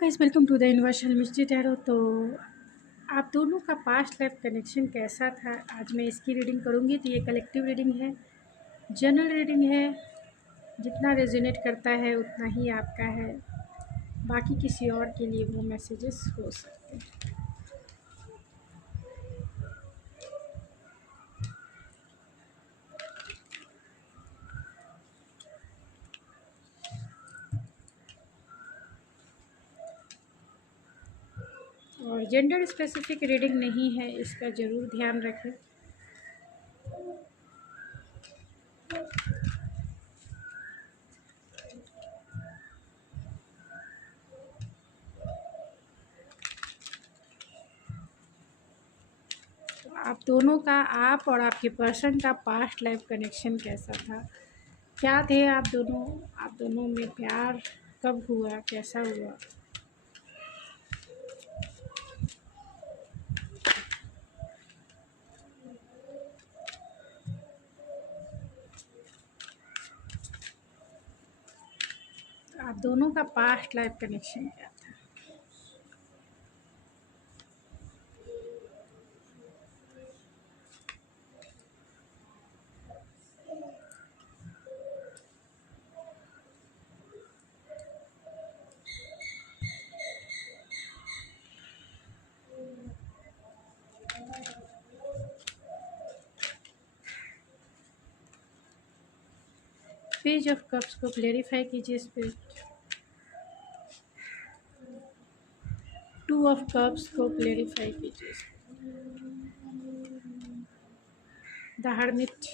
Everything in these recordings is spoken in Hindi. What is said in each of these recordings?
Guys, welcome to the universal mystery tarot. तो आप दोनों का पास्ट लाइफ कनेक्शन कैसा था, आज मैं इसकी रीडिंग करूँगी। तो ये कलेक्टिव रीडिंग है, जनरल रीडिंग है। जितना रेजोनेट करता है उतना ही आपका है, बाकी किसी और के लिए वो मैसेजेस हो सकते हैं। और जेंडर स्पेसिफिक रीडिंग नहीं है, इसका ज़रूर ध्यान रखें। तो आप दोनों का, आप और आपके पर्सन का पास्ट लाइफ कनेक्शन कैसा था, क्या थे आप दोनों में प्यार कब हुआ, कैसा हुआ। आप दोनों का पास्ट लाइफ कनेक्शन क्या था। पेज ऑफ कप्स को क्लेरिफाई कीजिए स्पिरिट। टू ऑफ कप्स को क्लेरिफाई कीजिए। The hermit,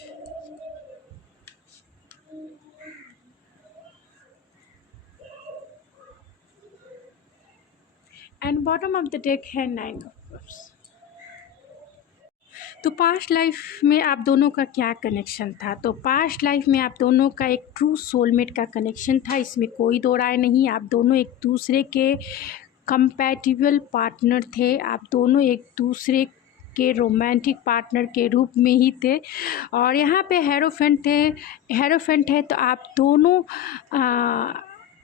and bottom of the deck है नाइन ऑफ कप्स। तो पास्ट लाइफ में आप दोनों का क्या कनेक्शन था। तो पास्ट लाइफ में आप दोनों का एक ट्रू सोलमेट का कनेक्शन था, इसमें कोई दो राय नहीं। आप दोनों एक दूसरे के कंपैटिबल पार्टनर थे, आप दोनों एक दूसरे के रोमांटिक पार्टनर के रूप में ही थे। और यहाँ पे हेरोफेंट है। तो आप दोनों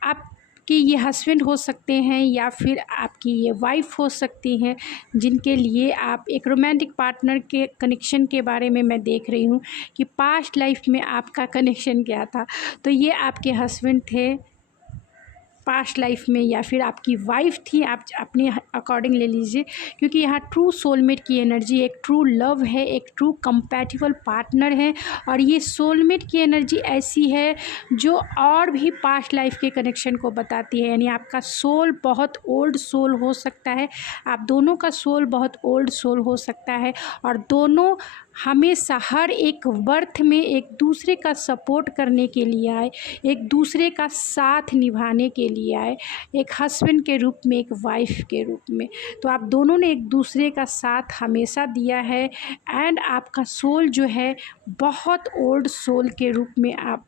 आपकी ये हस्बैंड हो सकते हैं या फिर आपकी ये वाइफ हो सकती हैं, जिनके लिए आप एक रोमांटिक पार्टनर के कनेक्शन के बारे में मैं देख रही हूँ कि पास्ट लाइफ में आपका कनेक्शन क्या था। तो ये आपके हस्बैंड थे पास्ट लाइफ में, या फिर आपकी वाइफ थी, आप अपने अकॉर्डिंग ले लीजिए। क्योंकि यहाँ ट्रू सोलमेट की एनर्जी, एक ट्रू लव है, एक ट्रू कंपैटिबल पार्टनर है। और ये सोलमेट की एनर्जी ऐसी है जो और भी पास्ट लाइफ के कनेक्शन को बताती है। यानी आपका सोल बहुत ओल्ड सोल हो सकता है, आप दोनों का सोल बहुत ओल्ड सोल हो सकता है। और दोनों हमेशा हर एक बर्थ में एक दूसरे का सपोर्ट करने के लिए आए, एक दूसरे का साथ निभाने के लिए आए, एक हस्बैंड के रूप में, एक वाइफ के रूप में। तो आप दोनों ने एक दूसरे का साथ हमेशा दिया है। एंड आपका सोल जो है बहुत ओल्ड सोल के रूप में आप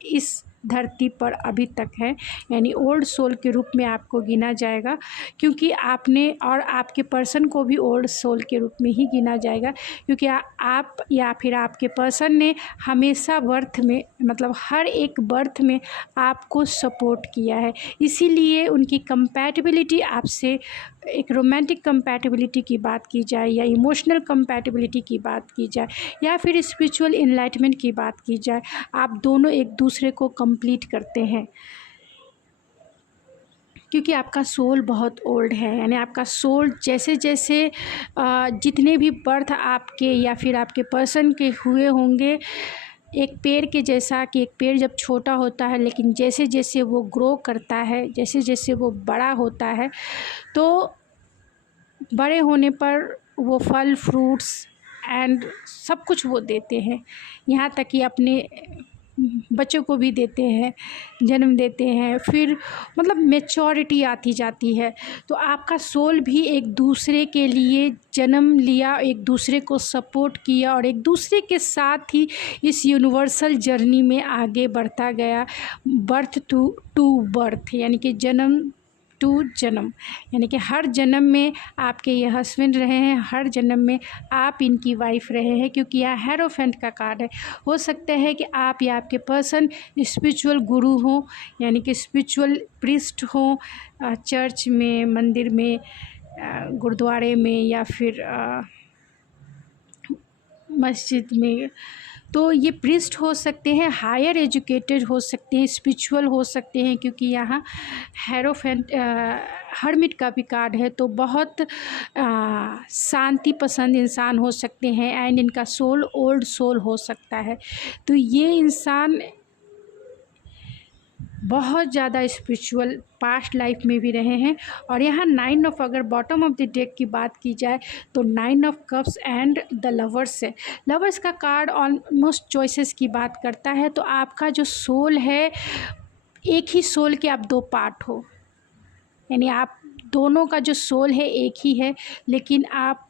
इस धरती पर अभी तक है, यानी ओल्ड सोल के रूप में आपको गिना जाएगा। क्योंकि आपने और आपके पर्सन को भी ओल्ड सोल के रूप में ही गिना जाएगा, क्योंकि आप या फिर आपके पर्सन ने हमेशा बर्थ में, मतलब हर एक बर्थ में आपको सपोर्ट किया है। इसीलिए उनकी कंपैटिबिलिटी आपसे, एक रोमांटिक कंपैटिबिलिटी की बात की जाए या इमोशनल कंपैटिबिलिटी की बात की जाए या फिर स्पिरिचुअल इनलाइटमेंट की बात की जाए, आप दोनों एक दूसरे को कंप्लीट करते हैं। क्योंकि आपका सोल बहुत ओल्ड है, यानी आपका सोल जैसे जैसे जितने भी बर्थ आपके या फिर आपके पर्सन के हुए होंगे, एक पेड़ के जैसा, कि एक पेड़ जब छोटा होता है लेकिन जैसे जैसे वो ग्रो करता है, जैसे जैसे वो बड़ा होता है, तो बड़े होने पर वो फल फ्रूट्स एंड सब कुछ वो देते हैं। यहाँ तक कि अपने बच्चों को भी देते हैं, जन्म देते हैं। फिर मतलब मैच्योरिटी आती जाती है। तो आपका सोल भी एक दूसरे के लिए जन्म लिया, एक दूसरे को सपोर्ट किया और एक दूसरे के साथ ही इस यूनिवर्सल जर्नी में आगे बढ़ता गया, बर्थ टू बर्थ, यानी कि जन्म टू जन्म, यानी कि हर जन्म में आपके ये हस्बैंड रहे हैं, हर जन्म में आप इनकी वाइफ रहे हैं, क्योंकि यह हेरोफेंट का कार्ड है। हो सकता है कि आप या आपके पर्सन स्पिरिचुअल गुरु हो, यानी कि स्पिरिचुअल प्रीस्ट हो, चर्च में, मंदिर में, गुरुद्वारे में या फिर मस्जिद में। तो ये प्रीस्ट हो सकते हैं, हायर एजुकेटेड हो सकते हैं, स्पिरिचुअल हो सकते हैं, क्योंकि यहाँ हेरोफेंट हर्मिट का भी कार्ड है। तो बहुत शांति पसंद इंसान हो सकते हैं एंड इनका सोल ओल्ड सोल हो सकता है। तो ये इंसान बहुत ज़्यादा स्पिरिचुअल पास्ट लाइफ में भी रहे हैं। और यहाँ 9 ऑफ, अगर बॉटम ऑफ द डेक की बात की जाए तो 9 of cups and the lovers है। लवर्स का कार्ड ऑलमोस्ट चॉइसेस की बात करता है। तो आपका जो सोल है, एक ही सोल के आप दो पार्ट हो, यानी आप दोनों का जो सोल है एक ही है, लेकिन आप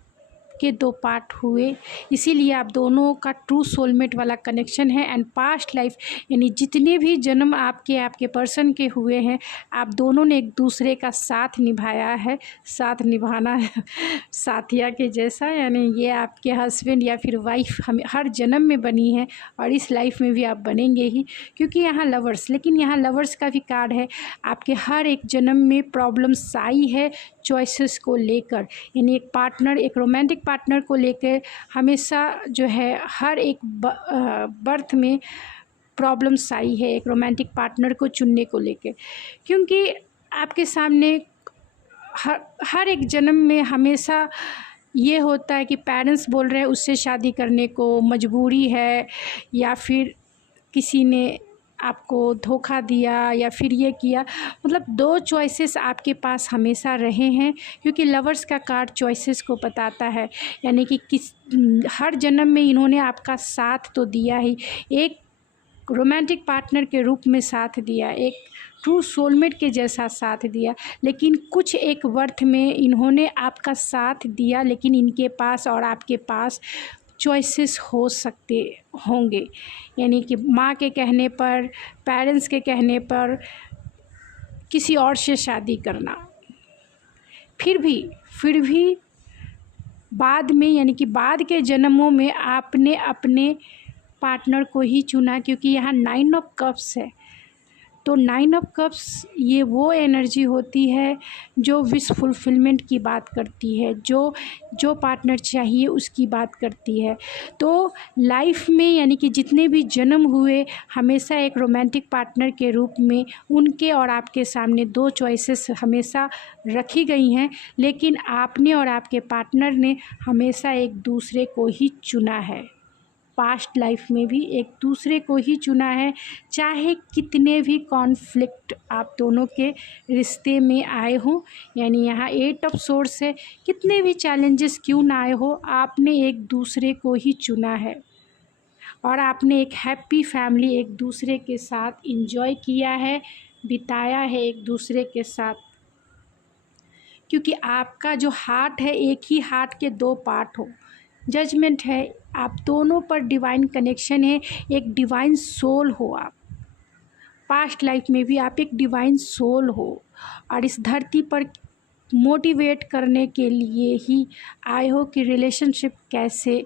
के दो पार्ट हुए, इसीलिए आप दोनों का ट्रू सोलमेट वाला कनेक्शन है। एंड पास्ट लाइफ, यानी जितने भी जन्म आपके पर्सन के हुए हैं, आप दोनों ने एक दूसरे का साथ निभाया है, साथ निभाना है साथिया के जैसा, यानी ये आपके हस्बैंड या फिर वाइफ हम हर जन्म में बनी है और इस लाइफ में भी आप बनेंगे ही, क्योंकि यहाँ लवर्स, लेकिन यहाँ लवर्स का भी कार्ड है। आपके हर एक जन्म में प्रॉब्लम्स आई है चॉइसेस को लेकर, यानी एक पार्टनर, एक रोमांटिक पार्टनर को लेकर हमेशा जो है हर एक बर्थ में प्रॉब्लम्स आई है एक रोमांटिक पार्टनर को चुनने को लेकर, क्योंकि आपके सामने हर एक जन्म में हमेशा ये होता है कि पेरेंट्स बोल रहे हैं उससे शादी करने को, मजबूरी है, या फिर किसी ने आपको धोखा दिया या फिर ये किया। मतलब दो चॉइसेस आपके पास हमेशा रहे हैं, क्योंकि लवर्स का कार्ड चॉइसेस को बताता है, यानी कि हर जन्म में इन्होंने आपका साथ तो दिया ही, एक रोमांटिक पार्टनर के रूप में साथ दिया, एक ट्रू सोलमेट के जैसा साथ दिया, लेकिन कुछ एक वर्थ में इन्होंने आपका साथ दिया, लेकिन इनके पास और आपके पास चॉइसेस हो सकते होंगे, यानी कि माँ के कहने पर, पेरेंट्स के कहने पर किसी और से शादी करना, फिर भी बाद में, यानी कि बाद के जन्मों में आपने अपने पार्टनर को ही चुना, क्योंकि यहाँ 9 ऑफ कप्स है। तो 9 ऑफ कप्स ये वो एनर्जी होती है जो विश फुलफिलमेंट की बात करती है, जो पार्टनर चाहिए उसकी बात करती है। तो लाइफ में, यानी कि जितने भी जन्म हुए, हमेशा एक रोमांटिक पार्टनर के रूप में उनके और आपके सामने दो चॉइसेस हमेशा रखी गई हैं, लेकिन आपने और आपके पार्टनर ने हमेशा एक दूसरे को ही चुना है। पास्ट लाइफ में भी एक दूसरे को ही चुना है, चाहे कितने भी कॉन्फ्लिक्ट आप दोनों के रिश्ते में आए हों, यानी यहाँ 8 ऑफ सोर्स है, कितने भी चैलेंजेस क्यों ना आए हो, आपने एक दूसरे को ही चुना है और आपने एक हैप्पी फैमिली एक दूसरे के साथ इंजॉय किया है, बिताया है एक दूसरे के साथ, क्योंकि आपका जो हार्ट है, एक ही हार्ट के दो पार्ट हो, जजमेंट है, आप दोनों पर डिवाइन कनेक्शन है, एक डिवाइन सोल हो आप, पास्ट लाइफ में भी आप एक डिवाइन सोल हो और इस धरती पर मोटिवेट करने के लिए ही आए हो कि रिलेशनशिप कैसे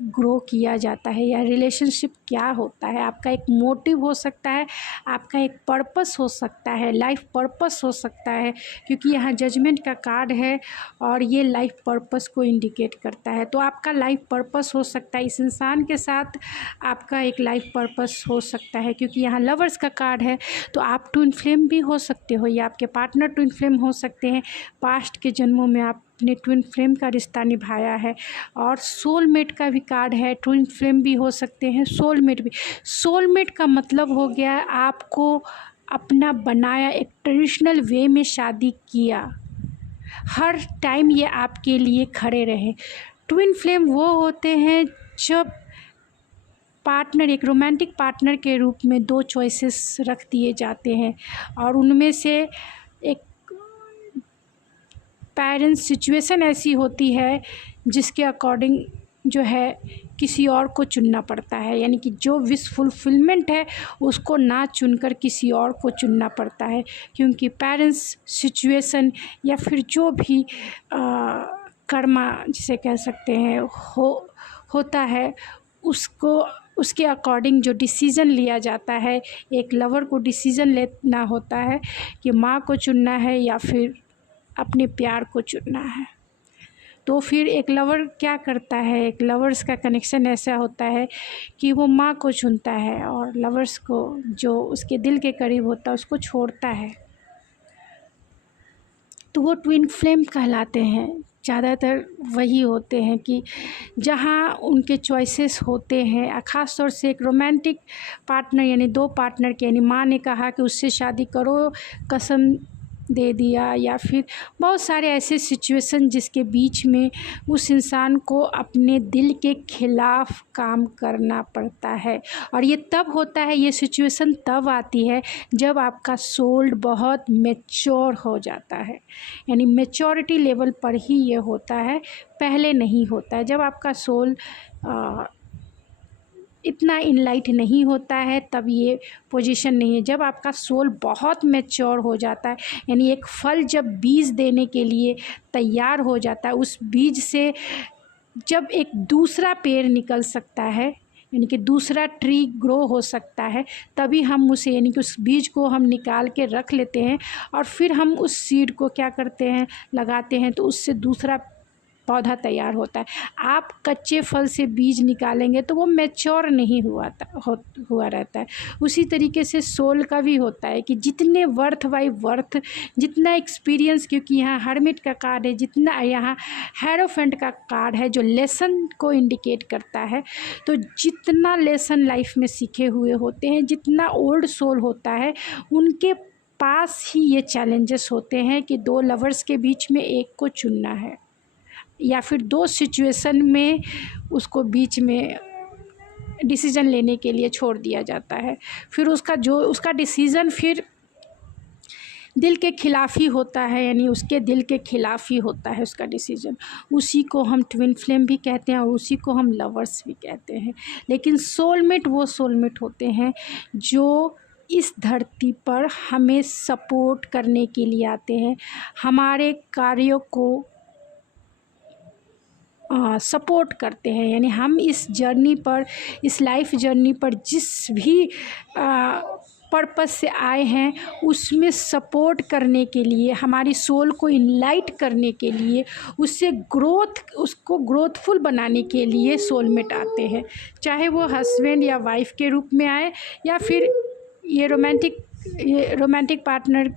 ग्रो किया जाता है या रिलेशनशिप क्या होता है। आपका एक मोटिव हो सकता है, आपका एक पर्पस हो सकता है, लाइफ पर्पस हो सकता है, क्योंकि यहाँ जजमेंट का कार्ड है और ये लाइफ पर्पस को इंडिकेट करता है। तो आपका लाइफ पर्पस हो सकता है, इस इंसान के साथ आपका एक लाइफ पर्पस हो सकता है, क्योंकि यहाँ लवर्स का कार्ड है। तो आप ट्विन फ्लेम भी हो सकते हो या आपके पार्टनर ट्विन फ्लेम हो सकते हैं, पास्ट के जन्मों में आप अपने ट्विन फ्लेम का रिश्ता निभाया है। और सोलमेट का भी कार्ड है, ट्विन फ्लेम भी हो सकते हैं, सोलमेट भी। सोलमेट का मतलब हो गया आपको अपना बनाया, एक ट्रेडिशनल वे में शादी किया, हर टाइम ये आपके लिए खड़े रहे। ट्विन फ्लेम वो होते हैं जब पार्टनर, एक रोमांटिक पार्टनर के रूप में दो चॉइसेस रख दिए जाते हैं और उनमें से एक पेरेंट्स सिचुएशन ऐसी होती है जिसके अकॉर्डिंग जो है किसी और को चुनना पड़ता है, यानी कि जो विश फुलफिलमेंट है उसको ना चुनकर किसी और को चुनना पड़ता है, क्योंकि पेरेंट्स, सिचुएशन या फिर जो भी कर्मा जिसे कह सकते हैं होता है, उसको उसके अकॉर्डिंग जो डिसीज़न लिया जाता है। एक लवर को डिसीज़न लेना होता है कि माँ को चुनना है या फिर अपने प्यार को चुनना है। तो फिर एक लवर क्या करता है, एक लवर्स का कनेक्शन ऐसा होता है कि वो माँ को चुनता है और लवर्स को, जो उसके दिल के करीब होता है, उसको छोड़ता है। तो वो ट्विन फ्लेम कहलाते हैं। ज़्यादातर वही होते हैं कि जहाँ उनके चॉइसेस होते हैं, ख़ास तौर से एक रोमांटिक पार्टनर, यानी दो पार्टनर के, यानी माँ ने कहा कि उससे शादी करो, कसम दे दिया, या फिर बहुत सारे ऐसे सिचुएशन जिसके बीच में उस इंसान को अपने दिल के खिलाफ़ काम करना पड़ता है। और ये तब होता है, ये सिचुएशन तब आती है जब आपका सोल बहुत मैच्योर हो जाता है, यानी मैच्योरिटी लेवल पर ही ये होता है, पहले नहीं होता है। जब आपका सोल इतना इनलाइट नहीं होता है तब ये पोजीशन नहीं है। जब आपका सोल बहुत मैच्योर हो जाता है, यानी एक फल जब बीज देने के लिए तैयार हो जाता है, उस बीज से जब एक दूसरा पेड़ निकल सकता है, यानी कि दूसरा ट्री ग्रो हो सकता है, तभी हम उसे, यानी कि उस बीज को हम निकाल के रख लेते हैं और फिर हम उस सीड को क्या करते हैं, लगाते हैं, तो उससे दूसरा पौधा तैयार होता है। आप कच्चे फल से बीज निकालेंगे तो वो मैच्योर नहीं हुआ रहता है। उसी तरीके से सोल का भी होता है कि जितने वर्थ बाई वर्थ, जितना एक्सपीरियंस, क्योंकि यहाँ हर्मिट का कार्ड है, जितना यहाँ हेरोफेंट का कार्ड है जो लेसन को इंडिकेट करता है, तो जितना लेसन लाइफ में सीखे हुए होते हैं, जितना ओल्ड सोल होता है, उनके पास ही ये चैलेंजेस होते हैं कि दो लवर्स के बीच में एक को चुनना है, या फिर दो सिचुएशन में उसको बीच में डिसीज़न लेने के लिए छोड़ दिया जाता है। फिर उसका डिसीज़न फिर दिल के खिलाफ़ ही होता है, यानी उसके दिल के खिलाफ़ ही होता है उसका डिसीज़न। उसी को हम ट्विन फ्लेम भी कहते हैं और उसी को हम लवर्स भी कहते हैं। लेकिन सोलमेट वो सोलमेट होते हैं जो इस धरती पर हमें सपोर्ट करने के लिए आते हैं, हमारे कार्यों को सपोर्ट करते हैं। यानी हम इस जर्नी पर, इस लाइफ जर्नी पर जिस भी पर्पस से आए हैं, उसमें सपोर्ट करने के लिए, हमारी सोल को इनलाइट करने के लिए, उसको ग्रोथफुल बनाने के लिए सोलमेट आते हैं। चाहे वो हस्बैंड या वाइफ के रूप में आए, या फिर ये रोमांटिक पार्टनर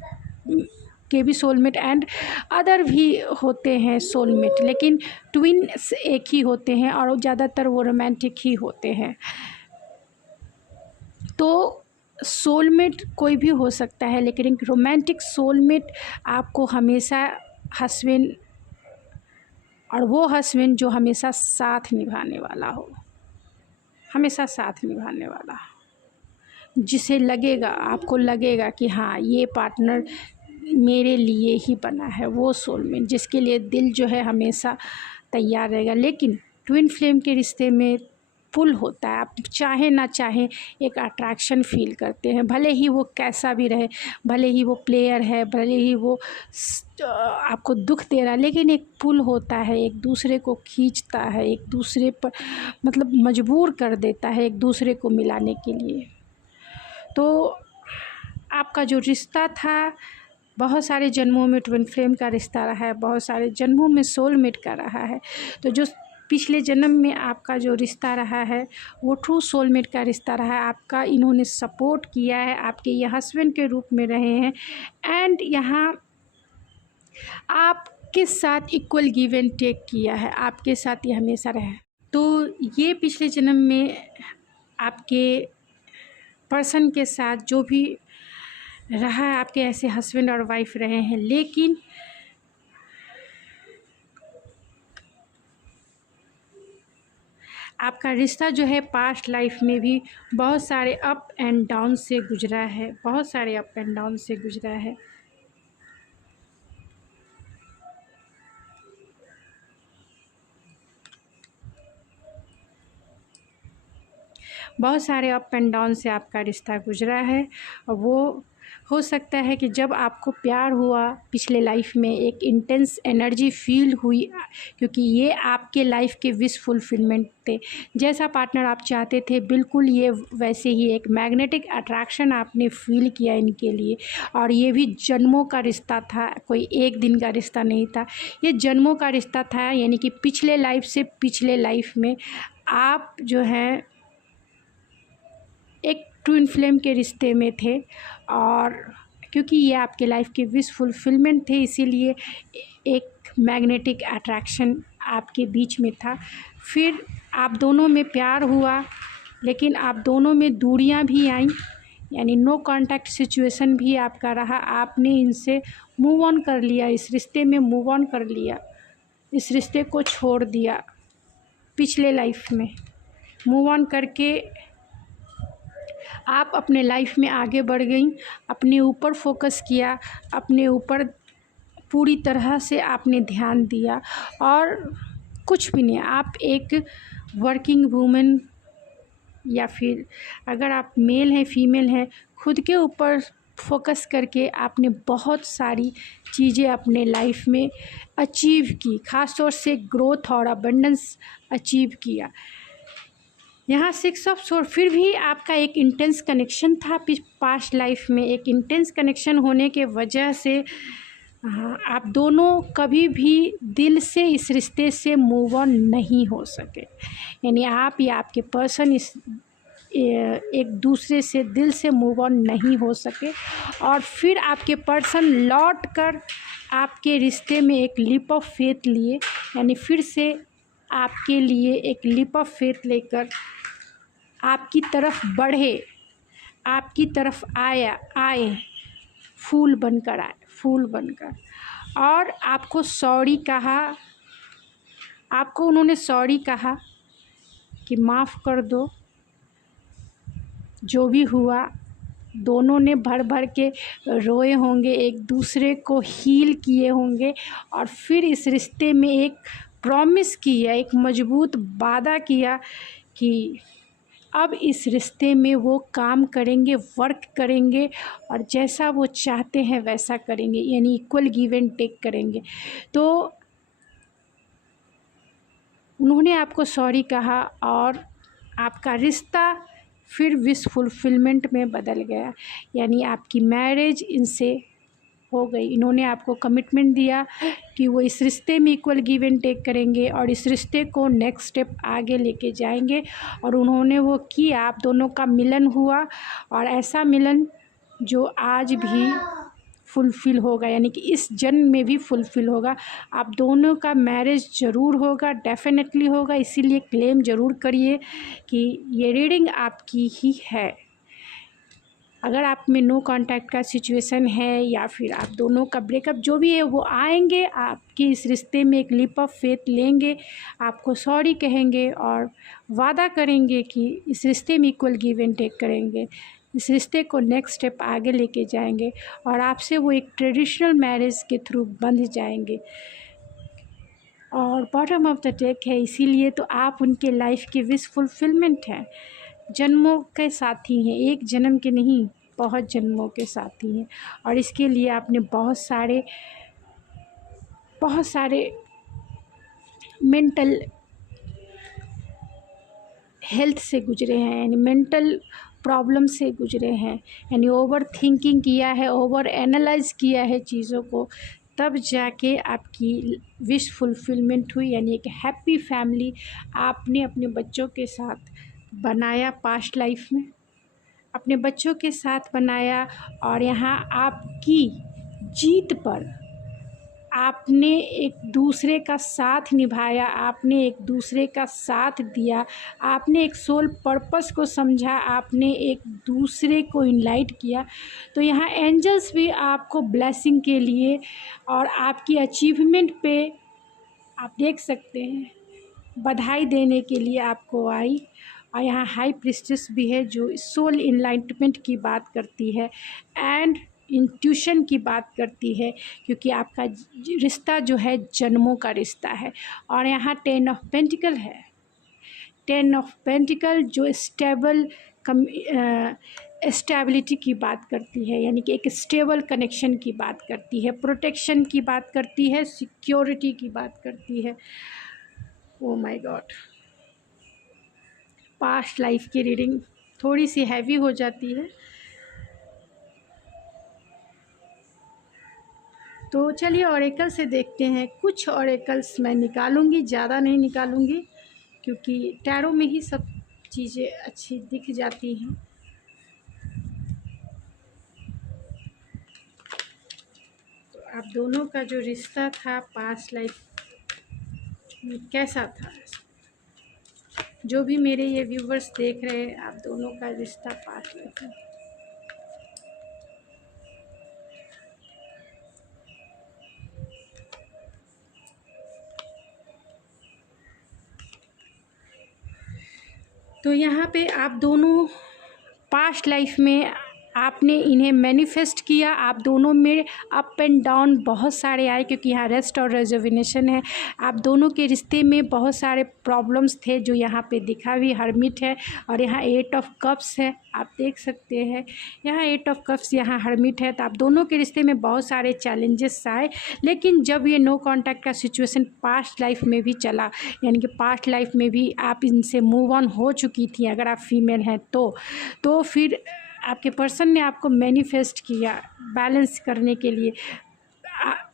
के भी सोलमेट एंड अदर भी होते हैं सोलमेट, लेकिन ट्विन्स एक ही होते हैं और ज़्यादातर वो रोमांटिक ही होते हैं। तो सोलमेट कोई भी हो सकता है, लेकिन एक रोमांटिक सोलमेट आपको हमेशा हस्बैंड, और वो हस्बैंड जो हमेशा साथ निभाने वाला हो, हमेशा साथ निभाने वाला, जिसे लगेगा, आपको लगेगा कि हाँ ये पार्टनर मेरे लिए ही बना है, वो सोलमेट जिसके लिए दिल जो है हमेशा तैयार रहेगा। लेकिन ट्विन फ्लेम के रिश्ते में पुल होता है, आप चाहे ना चाहें एक अट्रैक्शन फील करते हैं, भले ही वो कैसा भी रहे, भले ही वो प्लेयर है, भले ही वो आपको दुख दे रहा है, लेकिन एक पुल होता है, एक दूसरे को खींचता है, एक दूसरे पर मतलब मजबूर कर देता है एक दूसरे को मिलाने के लिए। तो आपका जो रिश्ता था, बहुत सारे जन्मों में ट्विन फ्लेम का रिश्ता रहा है, बहुत सारे जन्मों में सोलमेट का रहा है। तो जो पिछले जन्म में आपका जो रिश्ता रहा है वो ट्रू सोलमेट का रिश्ता रहा है, आपका इन्होंने सपोर्ट किया है, आपके ये हस्बैंड के रूप में रहे हैं, एंड यहाँ आपके साथ इक्वल गिव एंड टेक किया है, आपके साथ ये हमेशा रहा है। तो ये पिछले जन्म में आपके पर्सन के साथ जो भी रहा है, आपके ऐसे हस्बैंड और वाइफ रहे हैं, लेकिन आपका रिश्ता जो है पास्ट लाइफ में भी बहुत सारे अप एंड डाउन से गुजरा है, बहुत सारे अप एंड डाउन से गुजरा है। बहुत सारे अप एंड डाउन से आपका रिश्ता गुजरा है। और वो हो सकता है कि जब आपको प्यार हुआ पिछले लाइफ में एक इंटेंस एनर्जी फील हुई, क्योंकि ये आपके लाइफ के विश फुलफिलमेंट थे। जैसा पार्टनर आप चाहते थे बिल्कुल ये वैसे ही एक मैग्नेटिक अट्रैक्शन आपने फील किया इनके लिए। और ये भी जन्मों का रिश्ता था, कोई एक दिन का रिश्ता नहीं था, ये जन्मों का रिश्ता था। यानी कि पिछले लाइफ से पिछले लाइफ में आप जो हैं एक ट्विन फ्लेम के रिश्ते में थे। और क्योंकि ये आपके लाइफ के विश फुलफिलमेंट थे, इसीलिए एक मैग्नेटिक अट्रैक्शन आपके बीच में था। फिर आप दोनों में प्यार हुआ, लेकिन आप दोनों में दूरियां भी आईं, यानी नो कांटेक्ट सिचुएशन भी आपका रहा। आपने इनसे मूव ऑन कर लिया, इस रिश्ते में मूव ऑन कर लिया, इस रिश्ते को छोड़ दिया। पिछले लाइफ में मूव ऑन करके आप अपने लाइफ में आगे बढ़ गई, अपने ऊपर फोकस किया, अपने ऊपर पूरी तरह से आपने ध्यान दिया। और कुछ भी नहीं, आप एक वर्किंग वूमेन या फिर अगर आप मेल हैं फीमेल हैं, खुद के ऊपर फोकस करके आपने बहुत सारी चीज़ें अपने लाइफ में अचीव की, ख़ास तौर से ग्रोथ और अबंडेंस अचीव किया। यहाँ 6 ऑफ सोर्ड, फिर भी आपका एक इंटेंस कनेक्शन था पास्ट लाइफ में। एक इंटेंस कनेक्शन होने के वजह से आप दोनों कभी भी दिल से इस रिश्ते से मूव ऑन नहीं हो सके। यानी आप या आपके पर्सन एक दूसरे से दिल से मूव ऑन नहीं हो सके। और फिर आपके पर्सन लौट कर आपके रिश्ते में एक लीप ऑफ फेथ लिए, यानी फिर से आपके लिए एक लीप ऑफ फेथ लेकर आपकी तरफ बढ़े, आपकी तरफ आए, फूल बनकर आए, फूल बनकर। और आपको सॉरी कहा, आपको उन्होंने सॉरी कहा कि माफ़ कर दो, जो भी हुआ। दोनों ने भर भर के रोए होंगे, एक दूसरे को हील किए होंगे, और फिर इस रिश्ते में एक प्रॉमिस किया, एक मजबूत वादा किया कि अब इस रिश्ते में वो काम करेंगे, वर्क करेंगे, और जैसा वो चाहते हैं वैसा करेंगे, यानी इक्वल गिव एंड टेक करेंगे। तो उन्होंने आपको सॉरी कहा और आपका रिश्ता फिर विश फुलफिलमेंट में बदल गया, यानी आपकी मैरिज इनसे हो गई। इन्होंने आपको कमिटमेंट दिया कि वो इस रिश्ते में इक्वल गिव एंड टेक करेंगे और इस रिश्ते को नेक्स्ट स्टेप आगे लेके जाएंगे। और उन्होंने वो किया, आप दोनों का मिलन हुआ, और ऐसा मिलन जो आज भी फुलफ़िल होगा, यानी कि इस जन्म में भी फुलफ़िल होगा। आप दोनों का मैरिज ज़रूर होगा, डेफिनेटली होगा। इसीलिए क्लेम ज़रूर करिए कि ये रीडिंग आपकी ही है। अगर आप में नो कांटेक्ट का सिचुएशन है या फिर आप दोनों का ब्रेकअप जो भी है, वो आएंगे आपके इस रिश्ते में, एक लीप ऑफ फेथ लेंगे, आपको सॉरी कहेंगे और वादा करेंगे कि इस रिश्ते में इक्वल गिव एंड टेक करेंगे, इस रिश्ते को नेक्स्ट स्टेप आगे लेके जाएंगे, और आपसे वो एक ट्रेडिशनल मैरिज के थ्रू बंध जाएंगे। और बॉटम ऑफ द डेक है, इसीलिए तो आप उनके लाइफ के विश फुलफिलमेंट हैं, जन्मों के साथी हैं, एक जन्म के नहीं, बहुत जन्मों के साथी हैं। और इसके लिए आपने बहुत सारे मेंटल हेल्थ से गुजरे हैं, यानी मेंटल प्रॉब्लम से गुजरे हैं, यानी ओवर थिंकिंग किया है, ओवर एनालाइज किया है चीज़ों को, तब जाके आपकी विश फुलफिलमेंट हुई। यानी एक हैप्पी फैमिली आपने अपने बच्चों के साथ बनाया, पास्ट लाइफ में अपने बच्चों के साथ बनाया। और यहाँ आपकी जीत पर आपने एक दूसरे का साथ निभाया, आपने एक दूसरे का साथ दिया, आपने एक सोल पर्पस को समझा, आपने एक दूसरे को इनलाइट किया। तो यहाँ एंजल्स भी आपको ब्लेसिंग के लिए और आपकी अचीवमेंट पे आप देख सकते हैं बधाई देने के लिए आपको आई। और यहाँ हाई प्रिस्टेस भी है जो सोल इनलाइटमेंट की बात करती है एंड इंट्यूशन की बात करती है, क्योंकि आपका रिश्ता जो है जन्मों का रिश्ता है। और यहाँ 10 ऑफ पेंटिकल है, 10 ऑफ पेंटिकल जो स्टेबिलिटी की बात करती है, यानी कि एक स्टेबल कनेक्शन की बात करती है, प्रोटेक्शन की बात करती है, सिक्योरिटी की बात करती है। Oh my God, past life की रीडिंग थोड़ी सी हैवी हो जाती है, तो चलिए ऑरेकल से देखते हैं। कुछ ऑरेकल्स मैं निकालूंगी, ज़्यादा नहीं निकालूंगी, क्योंकि टैरो में ही सब चीज़ें अच्छी दिख जाती हैं। तो आप दोनों का जो रिश्ता था पास्ट लाइफ में कैसा था, जो भी मेरे ये व्यूवर्स देख रहे हैं, आप दोनों का रिश्ता पास्ट लाइफ में। तो यहाँ पे आप दोनों पास्ट लाइफ में आपने इन्हें मैनिफेस्ट किया, आप दोनों में अप एंड डाउन बहुत सारे आए, क्योंकि यहाँ रेस्ट और रिजर्वेशन है। आप दोनों के रिश्ते में बहुत सारे प्रॉब्लम्स थे, जो यहाँ पे दिखा भी हर्मिट है, और यहाँ 8 ऑफ कप्स है, आप देख सकते हैं यहाँ 8 ऑफ कप्स, यहाँ हर्मिट है। तो आप दोनों के रिश्ते में बहुत सारे चैलेंजेस आए, लेकिन जब ये नो कांटेक्ट का सिचुएशन पास्ट लाइफ में भी चला, यानी कि पास्ट लाइफ में भी आप इनसे मूव ऑन हो चुकी थी अगर आप फीमेल हैं तो फिर आपके पर्सन ने आपको मैनिफेस्ट किया बैलेंस करने के लिए,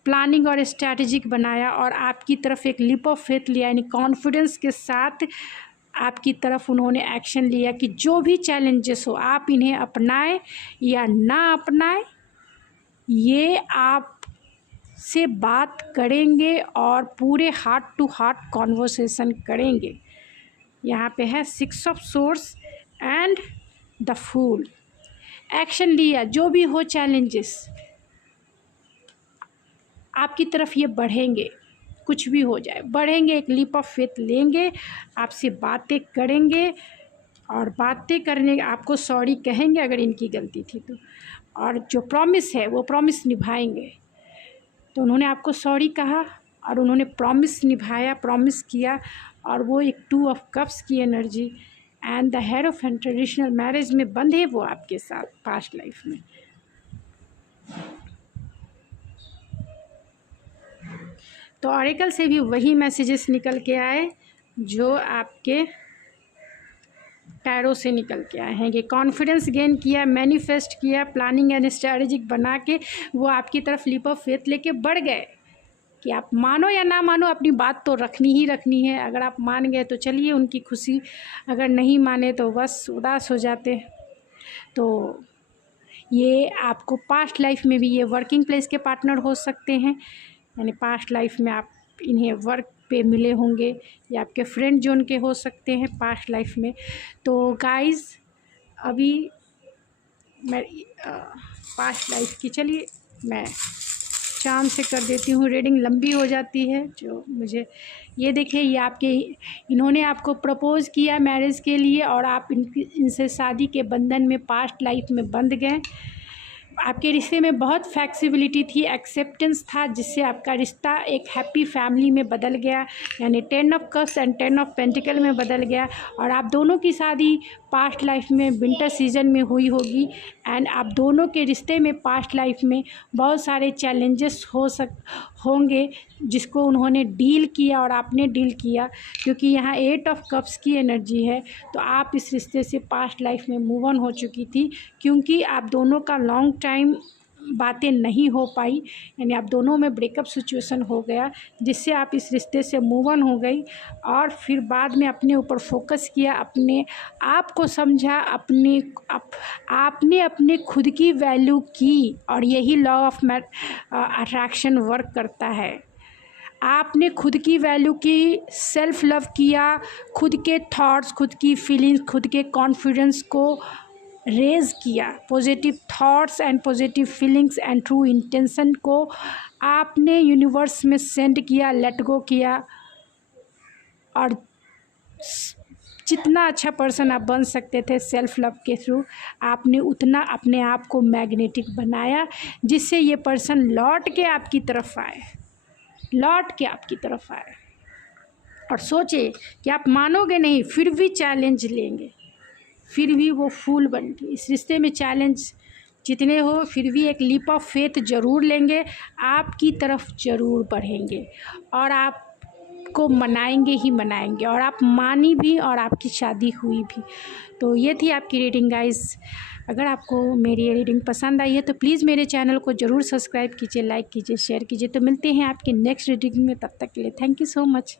प्लानिंग और स्ट्रैटेजिक बनाया, और आपकी तरफ एक लीप ऑफ फेथ लिया, यानी कॉन्फिडेंस के साथ आपकी तरफ उन्होंने एक्शन लिया कि जो भी चैलेंजेस हो आप इन्हें अपनाएं या ना अपनाएं, ये आप से बात करेंगे और पूरे हार्ट टू हार्ट कॉन्वर्सेशन करेंगे। यहाँ पे है 6 of swords and the fool. Action लिया, जो भी हो चैलेंजेस आपकी तरफ ये बढ़ेंगे, कुछ भी हो जाए बढ़ेंगे, एक लीप ऑफ फेथ लेंगे, आपसे बातें करेंगे, और बातें करने आपको सॉरी कहेंगे अगर इनकी गलती थी तो, और जो प्रॉमिस है वो प्रॉमिस निभाएंगे। तो उन्होंने आपको सॉरी कहा और उन्होंने प्रॉमिस निभाया, प्रॉमिस किया, और वो एक 2 ऑफ कप्स की energy and the hierophant traditional marriage में बंधे वो आपके साथ पास्ट लाइफ में। तो ऑरेकल से भी वही मैसेजेस निकल के आए जो आपके टैरो से निकल के आए हैं कि कॉन्फिडेंस गेन किया, मैनिफेस्ट किया, प्लानिंग एंड स्ट्रैटेजिक बना के वो आपकी तरफ लीप ऑफ फेथ लेके बढ़ गए कि आप मानो या ना मानो अपनी बात तो रखनी ही रखनी है। अगर आप मान गए तो चलिए उनकी खुशी, अगर नहीं माने तो बस उदास हो जाते। तो ये आपको पास्ट लाइफ में भी ये वर्किंग प्लेस के पार्टनर हो सकते हैं, यानी पास्ट लाइफ में आप इन्हें वर्क पे मिले होंगे, या आपके फ्रेंड जोन के हो सकते हैं पास्ट लाइफ में। तो गाइस अभी मैं पास्ट लाइफ की, चलिए मैं चाम से कर देती हूँ, रीडिंग लंबी हो जाती है जो मुझे। ये देखिए, ये आपके इन्होंने आपको प्रपोज़ किया मैरिज के लिए, और आप इनसे शादी के बंधन में पास्ट लाइफ में बंध गए। आपके रिश्ते में बहुत फ्लेक्सिबिलिटी थी, एक्सेप्टेंस था, जिससे आपका रिश्ता एक हैप्पी फैमिली में बदल गया, यानी 10 of cups and 10 of pentacle में बदल गया। और आप दोनों की शादी पास्ट लाइफ में विंटर सीजन में हुई होगी, एंड आप दोनों के रिश्ते में पास्ट लाइफ में बहुत सारे चैलेंजेस होंगे जिसको उन्होंने डील किया और आपने डील किया, क्योंकि यहाँ 8 ऑफ कप्स की एनर्जी है। तो आप इस रिश्ते से पास्ट लाइफ में मूव ऑन हो चुकी थी, क्योंकि आप दोनों का लॉन्ग टाइम बातें नहीं हो पाई, यानी आप दोनों में ब्रेकअप सिचुएशन हो गया, जिससे आप इस रिश्ते से मूव ऑन हो गई, और फिर बाद में अपने ऊपर फोकस किया, अपने आप को समझा, आपने अपने खुद की वैल्यू की, और यही लॉ ऑफ अट्रैक्शन वर्क करता है। आपने खुद की वैल्यू की, सेल्फ लव किया, खुद के थॉट्स, खुद की फीलिंग्स, खुद के कॉन्फिडेंस को रेज किया, positive thoughts and positive feelings and true intention को आपने यूनिवर्स में सेंड किया, लेट गो किया, और जितना अच्छा पर्सन आप बन सकते थे सेल्फ लव के थ्रू, आपने उतना अपने आप को मैग्नेटिक बनाया, जिससे ये पर्सन लौट के आपकी तरफ आए। और सोचे कि आप मानोगे नहीं, फिर भी चैलेंज लेंगे, फिर भी वो फूल बन के इस रिश्ते में चैलेंज जितने हो फिर भी एक लीप ऑफ फेथ ज़रूर लेंगे, आपकी तरफ ज़रूर बढ़ेंगे और आपको मनाएंगे ही मनाएंगे, और आप मानी भी और आपकी शादी हुई भी। तो ये थी आपकी रीडिंग गाइस। अगर आपको मेरी ये रीडिंग पसंद आई है तो प्लीज़ मेरे चैनल को ज़रूर सब्सक्राइब कीजिए, लाइक कीजिए, शेयर कीजिए। तो मिलते हैं आपकी नेक्स्ट रीडिंग में, तब तक के लिए थैंक यू सो मच।